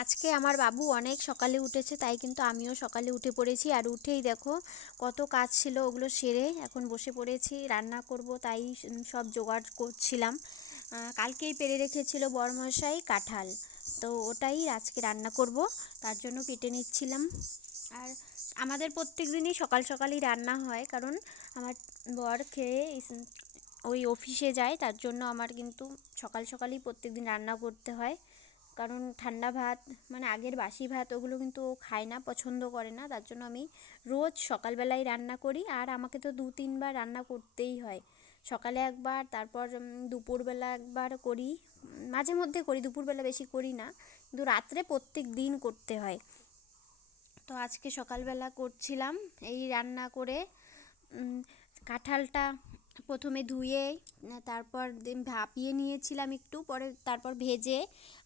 আজকে আমার বাবু অনেক সকালে উঠেছে, তাই কিন্তু আমিও সকালে উঠে পড়েছি। আর উঠেই দেখো কত কাজ ছিল, ওগুলো সেরে এখন বসে পড়েছি। রান্না করব তাই সব জোগাড় করছিলাম। কালকেই পেরে রেখেছিল বরমশাই কাঁঠাল, তো ওটাই আজকে রান্না করব, তার জন্য কেটে নিচ্ছিলাম। আর আমাদের প্রত্যেক দিনই সকাল সকালই রান্না হয়, কারণ আমার বর খেয়ে ওই অফিসে যায়, তার জন্য আমার কিন্তু সকাল সকালই প্রত্যেক দিন রান্না করতে হয়। কারণ ঠান্ডা ভাত মানে আগের বাসি ভাত ওগুলো কিন্তু ও খায় না, পছন্দ করে না, তার জন্য আমি রোজ সকালবেলায় রান্না করি। আর আমাকে তো 2-3 বার রান্না করতেই হয়, সকালে একবার, তারপর দুপুরবেলা একবার করি, মাঝে মধ্যে করি, দুপুরবেলা বেশি করি না, কিন্তু রাত্রে প্রত্যেক দিন করতে হয়। তো আজকে সকালবেলা করছিলাম এই রান্না করে। কাঁঠালটা প্রথমে ধুয়ে তারপর ভাপিয়ে নিয়েছিলাম একটু, পরে তারপর ভেজে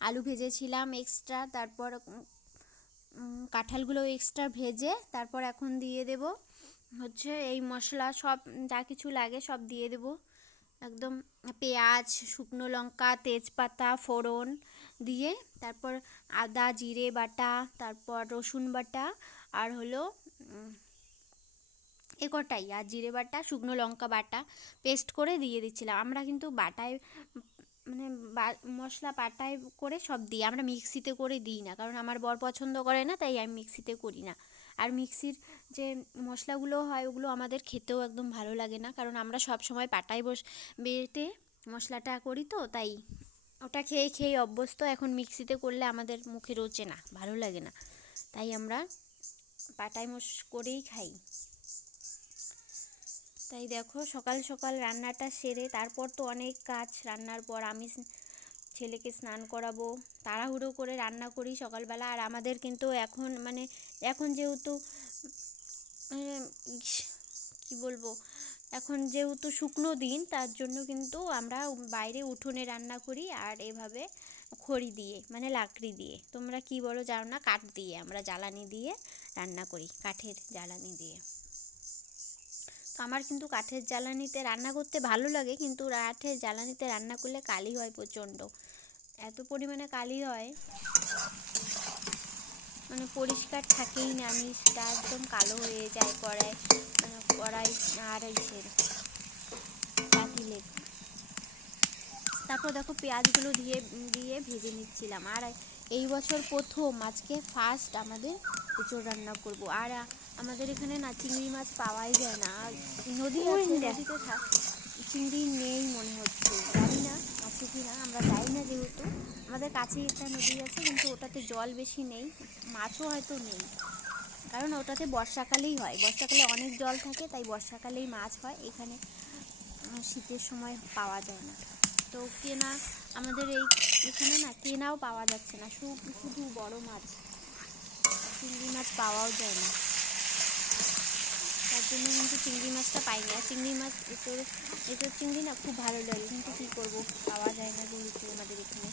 আলু ভেজেছিলাম এক্সট্রা, তারপর কাঁঠালগুলো এক্সট্রা ভেজে তারপর এখন দিয়ে দেব হচ্ছে এই মশলা, সব যা কিছু লাগে সব দিয়ে দেব একদম। পেঁয়াজ, শুকনো লঙ্কা, তেজপাতা, ফোড়ন দিয়ে তারপর আদা জিরে বাটা, তারপর রসুন বাটা, আর হলো এ কটাই, আর জিরে বাটা, শুকনো লঙ্কা বাটা পেস্ট করে দিয়ে দিচ্ছিলাম। আমরা কিন্তু বাটায় মানে মশলা বাটায় করে সব দিই, আমরা মিক্সিতে করে দিই না, কারণ আমার বর পছন্দ করে না, তাই আমি মিক্সিতে করি না। আর মিক্সির যে মশলাগুলো হয় ওগুলো আমাদের খেতেও একদম ভালো লাগে না, কারণ আমরা সব সময় পাটায় বেটে মশলাটা করি, তো তাই ওটা খেয়ে খেয়ে অভ্যস্ত। এখন মিক্সিতে করলে আমাদের মুখে রোচে না, ভালো লাগে না, তাই আমরা পাটায় করেই খাই। তাই দেখো সকাল সকাল রান্নাটা সেরে তারপর তো অনেক কাজ, রান্নার পর আমি ছেলেকে স্নান করাবো, তাড়াহুড়ো করে রান্না করি সকালবেলা। আর আমাদের কিন্তু এখন যেহেতু কি বলবো, এখন যেহেতু শুকনো দিন, তার জন্য কিন্তু আমরা বাইরে উঠোনে রান্না করি, আর এভাবে খড়ি দিয়ে মানে লাকড়ি দিয়ে, তোমরা কি বলো জানো না, কাঠ দিয়ে, আমরা জ্বালানি দিয়ে রান্না করি, কাঠের জ্বালানি দিয়ে। তো আমার কিন্তু কাঠের জ্বালানিতে রান্না করতে ভালো লাগে, কিন্তু কাঠের জ্বালানিতে রান্না করলে কালি হয় প্রচণ্ড, এত পরিমাণে কালি হয় মানে পরিষ্কার থাকেই না, নিচটা একদম কালো হয়ে যায় কড়াই আর ইসের পাতিলে। তারপর দেখো পেঁয়াজগুলো দিয়ে ভেজে নিচ্ছিলাম। আর এই বছর প্রথম আজকে ফার্স্ট আমাদের এঁচোড় রান্না করব। আর আমাদের এখানে না চিংড়ি মাছ পাওয়াই যায় না, নদী আছে, নদীতে চিংড়ি নেই মনে হচ্ছে, জানি না আছে কি না, আমরা যাই না যেহেতু। আমাদের কাছেই একটা নদী আছে, কিন্তু ওটাতে জল বেশি নেই, মাছও হয়তো নেই, কারণ ওটাতে বর্ষাকালেই হয়, বর্ষাকালে অনেক জল থাকে, তাই বর্ষাকালেই মাছ হয়, এখানে শীতের সময় পাওয়া যায় না। তো আমাদের এখানে না কেনাও পাওয়া যাচ্ছে না, শুধু বড় মাছ, চিংড়ি মাছ পাওয়াও যায় না, তার জন্য কিন্তু চিংড়ি মাছটা পাইনি। আর চিংড়ি মাছ এঁচোড় চিংড়ি না খুব ভালো লাগে, কিন্তু কী করবো, পাওয়া যায় না যেহেতু আমাদের এখানে।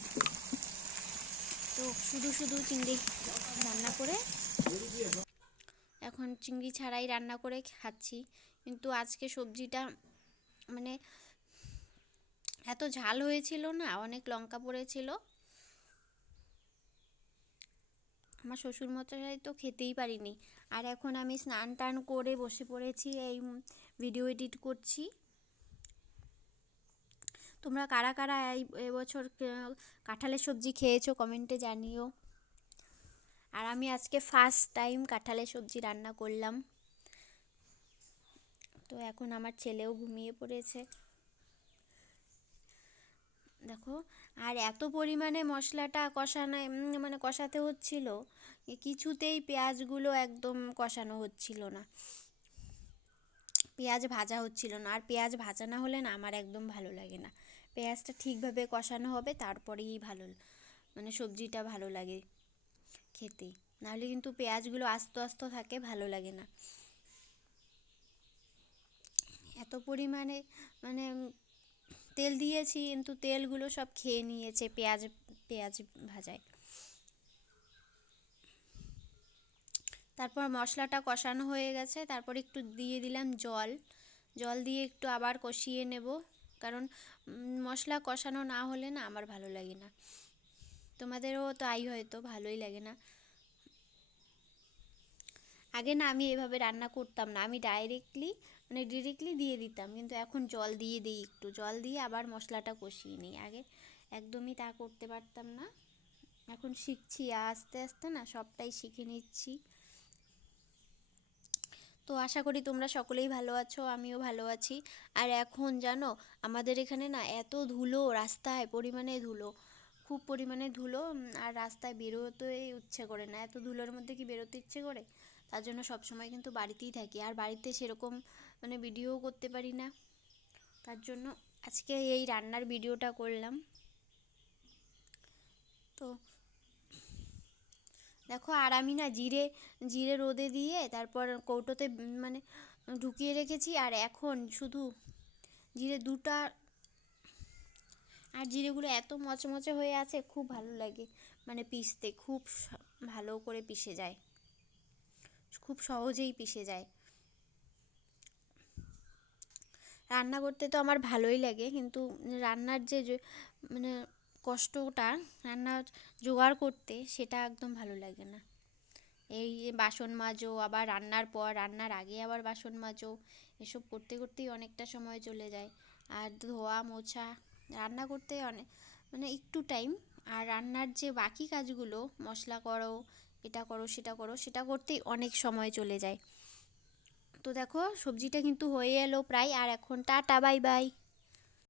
তো শুধু শুধু চিংড়ি রান্না করে, এখন চিংড়ি ছাড়াই রান্না করে খাচ্ছি। কিন্তু আজকে সবজিটা মানে এত ঝাল হয়েছিল না, অনেক লঙ্কা পড়েছিল, আমার শ্বশুরমশাই তো খেতেই পারিনি। আর এখন আমি স্নান টান করে বসে পড়েছি, এই ভিডিও এডিট করছি। তোমরা কারা কারা এবছর কাঁঠালের সবজি খেয়েছো কমেন্টে জানিও। আর আমি আজকে ফার্স্ট টাইম কাঁঠালের সবজি রান্না করলাম। তো এখন আমার ছেলেও ঘুমিয়ে পড়েছে দেখো। আর এত পরিমাণে মশলাটা কষাতে হচ্ছিল, কিছুতেই পেঁয়াজগুলো একদম কষানো হচ্ছিল না, পেঁয়াজ ভাজা হচ্ছিল না। আর পেঁয়াজ ভাজা না হলে না আমার একদম ভালো লাগে না, পেঁয়াজটা ঠিকভাবে কষানো হবে, তারপরেই সবজিটা ভালো লাগে খেতে, নাহলে কিন্তু পেঁয়াজগুলো আস্ত আস্ত থাকে, ভালো লাগে না। এত পরিমাণে মানে তেল দিয়েছি, কিন্তু তেলগুলো সব খেয়ে নিয়েছে পেঁয়াজ ভাজায়। তারপর মশলাটা কষানো হয়ে গেছে, তারপর একটু দিয়ে দিলাম জল দিয়ে একটু আবার কষিয়ে নেব, কারণ মশলা কষানো না হলে না আমার ভালো লাগে না। তোমাদেরও তাই হয়তো ভালোই লাগে না। আগে না আমি এভাবে রান্না করতাম না, আমি ডিরেক্টলি দিয়ে দিতাম, কিন্তু এখন জল দিয়ে দিই, একটু জল দিয়ে আবার মশলাটা কষিয়ে নিই। আগে একদমই তা করতে পারতাম না, এখন শিখছি আস্তে আস্তে, না সবটাই শিখে নিচ্ছি। তো আশা করি তোমরা সকলেই ভালো আছো, আমিও ভালো আছি। আর এখন জানো আমাদের এখানে না এত ধুলো, রাস্তায় পরিমাণে ধুলো, খুব পরিমাণে ধুলো, আর রাস্তায় বেরোতেই ইচ্ছে করে না, এত ধুলোর মধ্যে কি বেরোতে ইচ্ছে করে। তার জন্য সবসময় কিন্তু বাড়িতেই থাকি, আর বাড়িতে সেরকম ভিডিও করতে পারি না। তার জন্য আজকে এই রান্নার ভিডিওটা করলাম। তো দেখো, আর আমি না জিরে জিরে রোদে দিয়ে তারপর কৌটোতে ঢুকিয়ে রেখেছি, আর এখন শুধু জিরে দুটা, আর জিরেগুলো এত মচমচে হয়ে আছে, খুব ভালো লাগে পিষতে, খুব ভালো করে পিষে যায়, খুব সহজেই পিষে যায়। রান্না করতে তো আমার ভালোই লাগে, কিন্তু রান্নার মানে কষ্টটা, রান্নার জোগাড় করতে, সেটা একদম ভালো লাগে না। এই যে বাসন মাজো, আবার রান্নার পর, রান্নার আগে আবার বাসন মাজো, এসব করতে করতেই অনেকটা সময় চলে যায়। আর ধোয়া মোছা, রান্না করতে অনেক একটু টাইম, আর রান্নার যে বাকি কাজগুলো, মশলা করো, এটা করো সেটা করো, সেটা করতেই অনেক সময় চলে যায়। তো দেখো সবজিটা কিন্তু হয়ে এলো প্রায়, আর এখন টাটা বাই বাই।